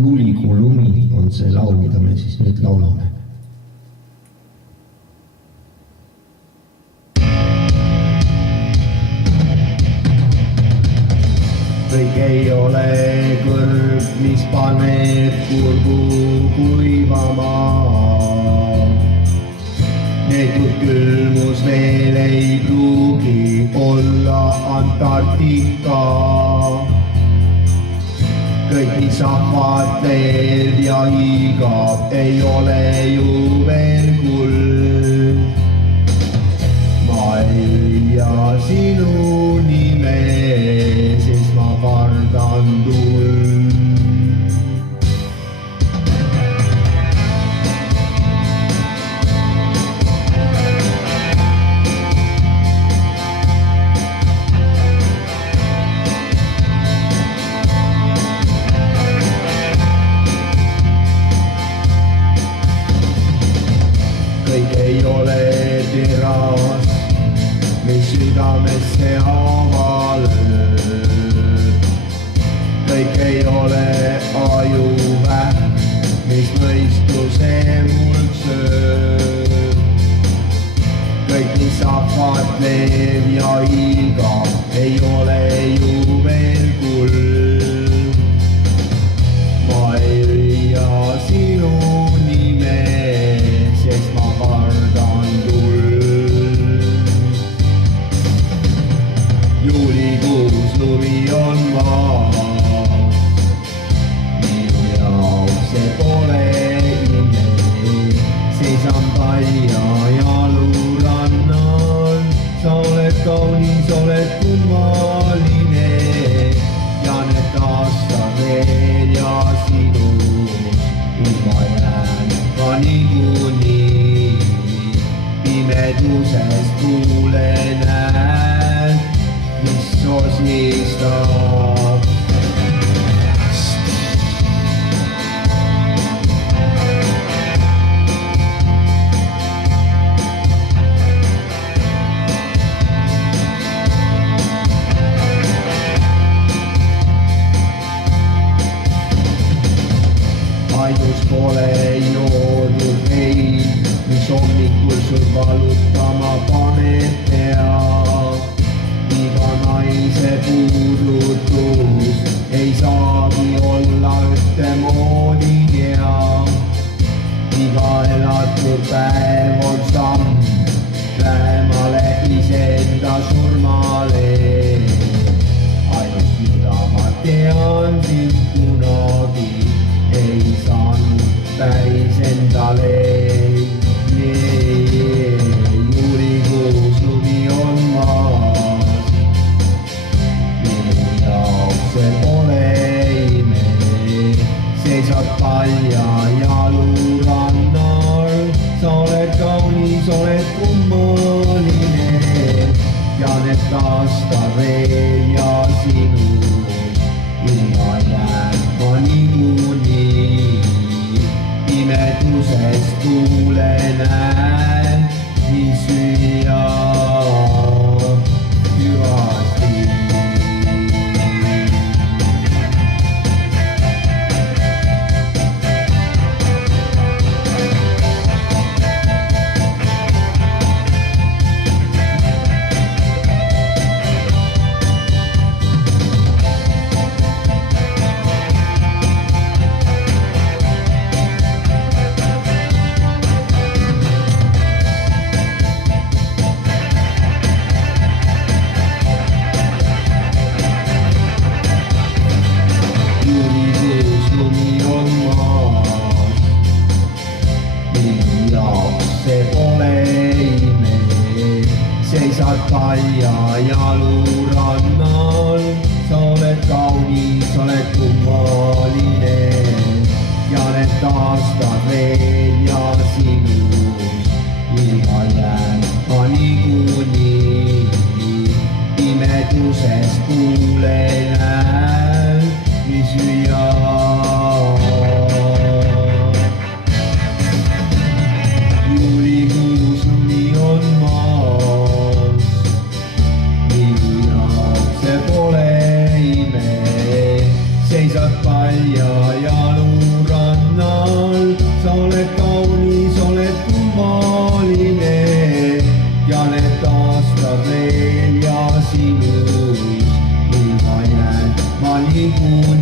Juulikuu lumi on see laul, mida me siis nüüd laulame. Kõik ei ole kõrg, mis paneb kurgu kuivama. Neetud külmus veel ei pruugi olla Antarktika. Kõik, mis ahvatleb ja hiigab, ei ole ju veel kuld. Ma ei hüüa sinu nime, sest ma kardan tuld. Kõik ei ole teras, mis südamesse avalööb. Kõik ei ole ajuvähk, mis mõistuse muld sööb. Kõik, mis ahvatleb ja hiigab, ei ole ju veel kuld. Ma ei hüüa sinu nime, sest ma kardan tuld. Juulikuus lumi on maas, minu jaoks see pole ime. Seisan palja jalurannal, sa oled kaunis, oled kummaline ja need aastad veel ja sinus ilma jään ma niikuinii. Pimedusest kuule näed, mis sosistab. Aidus pole joodud veid, mis hommikul sul valutama paneb pea. Iga naise puudutus ei saagi olla ühtemoodi hea. Iga elatud päev on samm lähemale iseenda surmale. Ainult mida ma tean sind kunagi ei saanud päris endale. Juulikuus lumi on maas, minu jaoks see pole ime. Seisad palja jalurannal, sa oled kaunis, oled kummaline ja need aastad veel ja sinus ilma jään ma niikuinii. Pimedusest kuule näen, mis süüa hüvasti. Seisad palja jalurannal, sa oled kaunis, oled kummaline ja need aastad veel ja sinus ilma jään ma niikuinii. Pimedusest kuule näen, mis süüa. Juulikuus lumi on maas, minu jaoks see pole ime. Seisad palja jalurannal. sa oled kaunis, oled kummaline ja need aastad veel ja sinus ilma ei näe ma niikuinii.